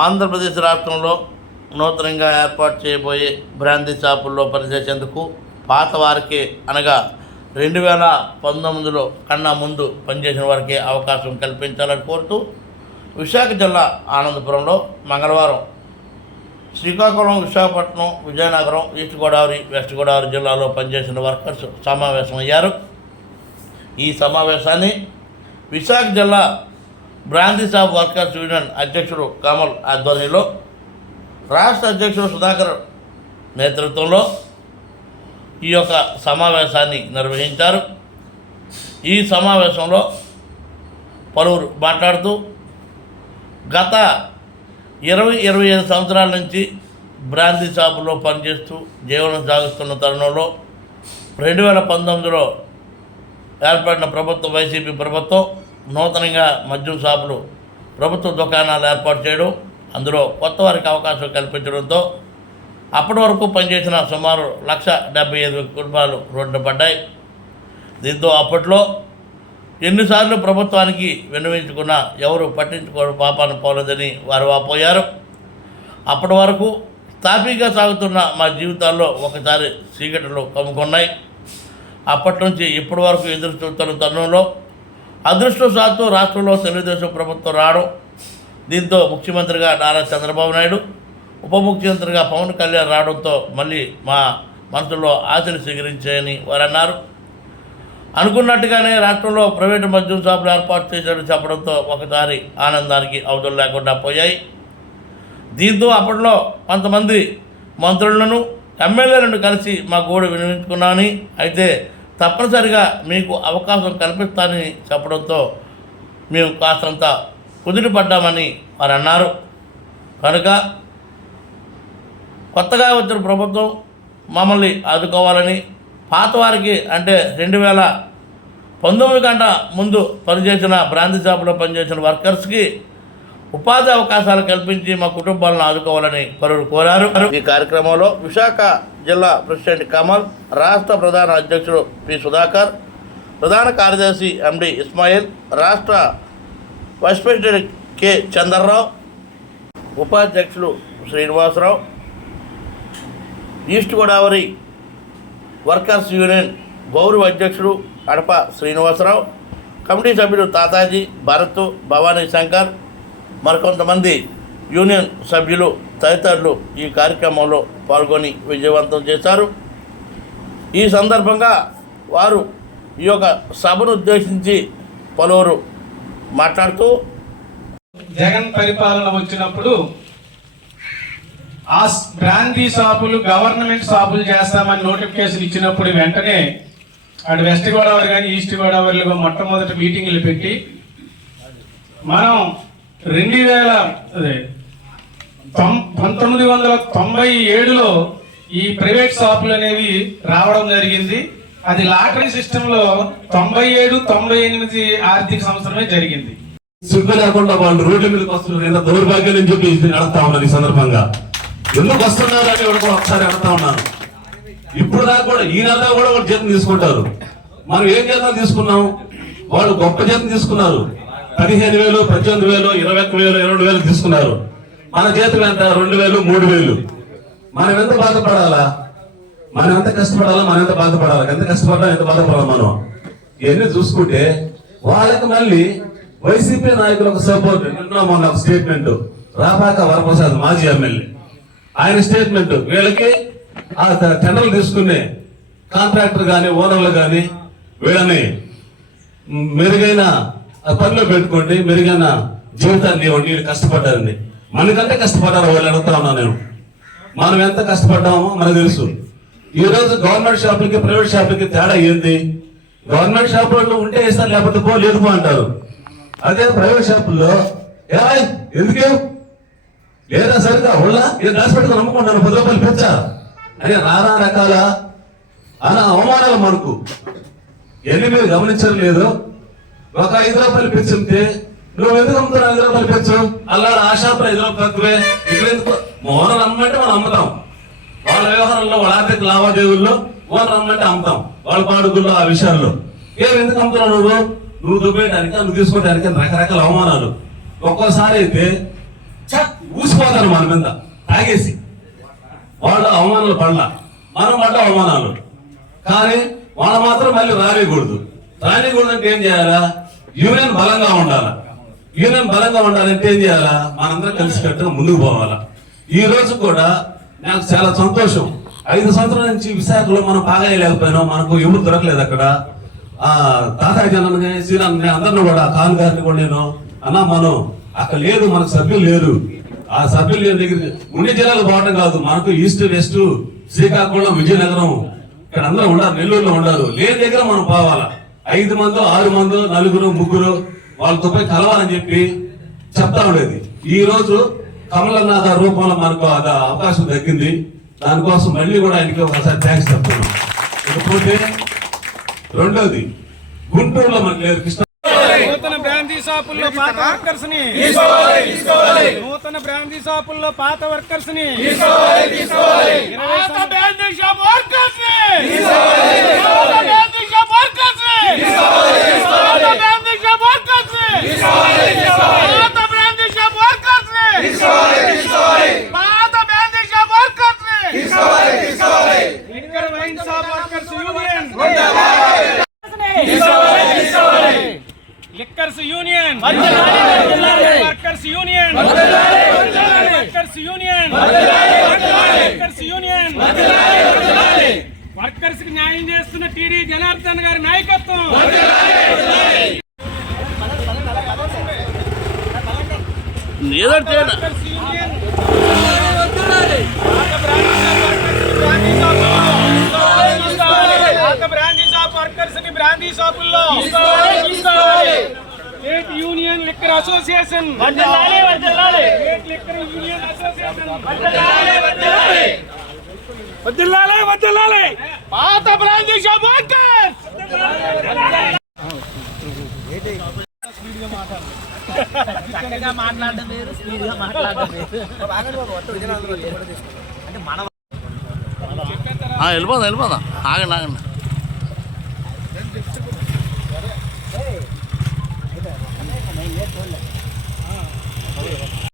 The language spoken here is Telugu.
ఆంధ్రప్రదేశ్ రాష్ట్రంలో నూతనంగా ఏర్పాటు చేయబోయే బ్రాందీ షాపుల్లో పనిచేసేందుకు పాత వారికి అనగా 2019లో కన్నా ముందు పనిచేసిన వారికి అవకాశం కల్పించాలని కోరుతూ విశాఖ జిల్లా ఆనందపురంలో మంగళవారం శ్రీకాకుళం, విశాఖపట్నం, విజయనగరం, ఈస్ట్ గోదావరి, వెస్ట్ గోదావరి జిల్లాలో పనిచేసిన వర్కర్స్ సమావేశమయ్యారు. ఈ సమావేశాన్ని విశాఖ జిల్లా బ్రాందీ షాప్ వర్కర్స్ యూనియన్ అధ్యక్షుడు కమల్ ఆధ్వర్యంలో, రాష్ట్ర అధ్యక్షుడు సుధాకర్ నేతృత్వంలో ఈ యొక్క సమావేశాన్ని నిర్వహించారు. ఈ సమావేశంలో పలువురు మాట్లాడుతూ గత 20-25 సంవత్సరాల నుంచి బ్రాందీ షాపులో పనిచేస్తూ జీవనం సాగిస్తున్న తరుణంలో 2019లో ఏర్పడిన ప్రభుత్వం, వైసీపీ ప్రభుత్వం నూతనంగా మద్యం షాపులు, ప్రభుత్వ దుకాణాలు ఏర్పాటు చేయడం, అందులో కొత్త వారికి అవకాశం కల్పించడంతో అప్పటి వరకు పనిచేసిన సుమారు 1,75,000 కుటుంబాలు రోడ్డున పడ్డాయి. దీంతో అప్పట్లో ఎన్నిసార్లు ప్రభుత్వానికి విన్నవించుకున్నా ఎవరు పట్టించుకోవడం పాపాన పోలేదని వారు వాపోయారు. అప్పటి వరకు తాపీగా సాగుతున్న మా జీవితాల్లో ఒకసారి చీకటిలో కమ్ముకున్నాయి. అప్పటి నుంచి ఇప్పటి వరకు ఎదురు చూస్తున్న తరుణంలో అదృష్టవశాత్తు రాష్ట్రంలో తెలుగుదేశం ప్రభుత్వం రావడం, దీంతో ముఖ్యమంత్రిగా నారా చంద్రబాబు నాయుడు, ఉప ముఖ్యమంత్రిగా పవన్ కళ్యాణ్ రావడంతో మళ్ళీ మా మనసులో ఆశలు స్వీకరించాయని వారు అన్నారు. అనుకున్నట్టుగానే రాష్ట్రంలో ప్రైవేటు మద్యం షాపులు ఏర్పాటు చేశాడని చెప్పడంతో ఒకసారి ఆనందానికి అవధులు లేకుండా పోయాయి. దీంతో అప్పట్లో కొంతమంది మంత్రులను, ఎమ్మెల్యేలను కలిసి మా గోడు వినియోగించుకున్నామని, అయితే తప్పనిసరిగా మీకు అవకాశం కల్పిస్తానని చెప్పడంతో మేము కాస్తంత కుదిరిపడ్డామని వారు అన్నారు. కనుక కొత్తగా వచ్చిన ప్రభుత్వం మమ్మల్ని ఆదుకోవాలని, పాత వారికి అంటే 2019 కన్నా ముందు పనిచేసిన బ్రాందీ షాపులో పనిచేసిన వర్కర్స్కి ఉపాధి అవకాశాలు కల్పించి మా కుటుంబాలను ఆదుకోవాలని పలువురు కోరారు. ఈ కార్యక్రమంలో విశాఖ జిల్లా ప్రెసిడెంట్ కమల్, రాష్ట్ర ప్రధాన అధ్యక్షుడు పి సుధాకర్, ప్రధాన కార్యదర్శి ఎండి ఇస్మాయిల్, రాష్ట్ర వైస్ ప్రెసిడెంట్ కె చంద్రరావు, ఉపాధ్యక్షులు Srinivasarao, east Godavari workers union గౌరవ అధ్యక్షుడు అడప శ్రీనివాసరావు, కమిటీ సభ్యులు తాతాజీ, భరత్, భవానీ శంకర్, మరికొంతమంది యూనియన్ సభ్యులు తదితరులు ఈ కార్యక్రమంలో పాల్గొని విజయవంతం చేశారు. ఈ సందర్భంగా వారు ఈ యొక్క సభను ఉద్దేశించి పలువురు మాట్లాడుతూ, జగన్ పరిపాలన వచ్చినప్పుడు ఆ బ్రాందీ షాపులు గవర్నమెంట్ షాపులు చేస్తామని నోటిఫికేషన్ ఇచ్చినప్పుడు వెంటనే అటు వెస్ట్ గోదావరి కానీ ఈస్ట్ గోదావరిలో మొట్టమొదటి మీటింగ్లు పెట్టి మనం 1997లో ఈ ప్రైవేట్ షాపులు అనేవి రావడం జరిగింది. అది లాటరీ సిస్టంలో 97-98 ఆర్థిక సంవత్సరమే జరిగింది. సిగ్గు లేకుండా వాళ్ళు రోడ్ల మీదకి వస్తున్నారు. ఎంత దౌర్భాగ్యం అని చెప్పి అడుగుతా ఉన్నాను. ఈ సందర్భంగా ఎందుకు వస్తున్నారు అని ఒకసారి అడుగుతా ఉన్నాను. ఇప్పుడు దాకా కూడా ఈ నెల కూడా వాళ్ళు జీతం తీసుకుంటారు. మనం ఏం జీతం తీసుకున్నాం? వాళ్ళు గొప్ప జీతం తీసుకున్నారు. 15,000, 18,000, 21,000, 22,000 తీసుకున్నారు. మన జీతం ఎంత? 2,000, 3,000. మనం ఎంత బాధపడాలా? మనం ఎంత కష్టపడాలా? మనం ఎంత బాధపడాలి? ఎంత కష్టపడాలా, ఎంత బాధపడాలి? మనం ఇవన్నీ చూసుకుంటే వాళ్ళకి మళ్ళీ వైసీపీ నాయకులు ఒక సపోర్ట్. నిన్న మొన్న ఒక స్టేట్మెంట్ రాపాక వరప్రసాద్ మాజీ ఎమ్మెల్యే, ఆయన స్టేట్మెంట్ వీళ్ళకి ఆ టెండర్లు తీసుకునే కాంట్రాక్టర్ కానీ ఓనర్లు కానీ వీళ్ళని మెరుగైన పనిలో పెట్టుకోండి, మెరుగైన జీవితాన్ని ఇవ్వండి, వీళ్ళు కష్టపడ్డారండి. మనకంటే కష్టపడ్డారు వాళ్ళు అడుగుతా ఉన్నా నేను. మనం ఎంత కష్టపడ్డామో మనకు తెలుసు. ఈ రోజు గవర్నమెంట్ షాపులకి ప్రైవేట్ షాపులకి తేడా ఏంటి? గవర్నమెంట్ షాపుల్లో ఉంటే ఇస్తారు, లేకపోతే పో లేదు పో అంటారు. అదే ప్రైవేట్ షాపుల్లో ఎందుకే లేదా సరిగా ఉళ్ళా ఇది దాచిపెట్టుకుని నమ్ముకుంటాను 10 రూపాయలు పెంచా అని నానా రకాల అవమానాలు మనకు. ఎన్ని మీరు గమనించడం లేదు. ఒక 5 రూపాయలు పెంచితే నువ్వు ఎందుకు అమ్ముతావు? 5 రూపాయలు పెంచు, అల్లాడు ఆ షాపులో 5 రూపాయలు తక్కువే. ఇక్కడ ఎందుకు ఓనర్ అమ్మంటే మనం అమ్ముతాం. వాళ్ళ వ్యవహారంలో, వాళ్ళ ఆర్థిక లావాదేవీల్లో ఓనర్ అమ్మంటే అమ్ముతాం. వాళ్ళ పాడుగుల్లో ఆ విషయాల్లో ఎందుకు అమ్ముతున్నావు? నువ్వు దుబ్బేయడానికి, నువ్వు తీసుకోవడానికి రకరకాల అవమానాలు. ఒక్కోసారి అయితే ఊసి మురిసిపోతారు మన మీద తాగేసి. వాళ్ళు అవమానాలు పడలా, మనం పడ్డ అవమానాలు. కానీ వాళ్ళు మాత్రం మళ్ళీ రానికూడదు అంటే ఏం చేయాలా? యూనియన్ బలంగా ఉండాలా. యూనియన్ బలంగా ఉండాలంటే ఏం చేయాలా? మనందరం కలిసికట్టుగా ముందుకు పోవాలా. ఈ రోజు కూడా నాకు చాలా సంతోషం. 5 సంవత్సరాల నుంచి విశాఖలో మనం బాగా లేకపోయినాం, మనకు ఎవరు దొరకలేదు అక్కడ. తాతాయి జనాన్ని శ్రీరామ్ అందరిని కూడా కాను గారిని కూడా నేను అన్నా మనం అక్కడ లేదు, మనకు సభ్యులు లేరు. ఆ సభ్యులు లేని దగ్గర ఉండే జిల్లాలు పోవటం కాదు, మనకు ఈస్ట్ వెస్ట్ శ్రీకాకుళం విజయనగరం ఇక్కడ అందరూ ఉండారు, నెల్లూరులో ఉండారు. లేని దగ్గర మనం పోవాలా. 5 మందో 6 మందో 4 3 వాళ్ళతో పోయి కలవాలని చెప్పి చెప్తా ఉండేది. ఈ రోజు కమలనాథ రూపంలో మనకు అది అవకాశం దక్కింది. దానికోసం మళ్ళీ కూడా ఆయనకి ఒకసారి థ్యాంక్స్ చెప్తున్నాం. ఇకపోతే రెండోది, గుంటూరులో మనకు లేదు కృష్ణ. నూతన బ్రాందీ షాపుల్లో పాత వర్కర్స్ ని నూతన బ్రాందీ షాపుల్లో పాత వర్కర్స్ ని liquor wine shop workers union liquors union workers union workers union workers union workers కి న్యాయం చేస్తున్న టీడీ జనార్దన్ గారి నాయకత్వం. ఏదంటే workers union brandy shop workers ని బ్రాందీ షాపుల్లో state union liquor association state liquor union association పాత బ్రాందీ షాప్ వర్కర్స్ మాట్లాడడం వేరు, స్పీడ్ గా మాట్లాడడం వెళ్ళిపోదా ఆగండి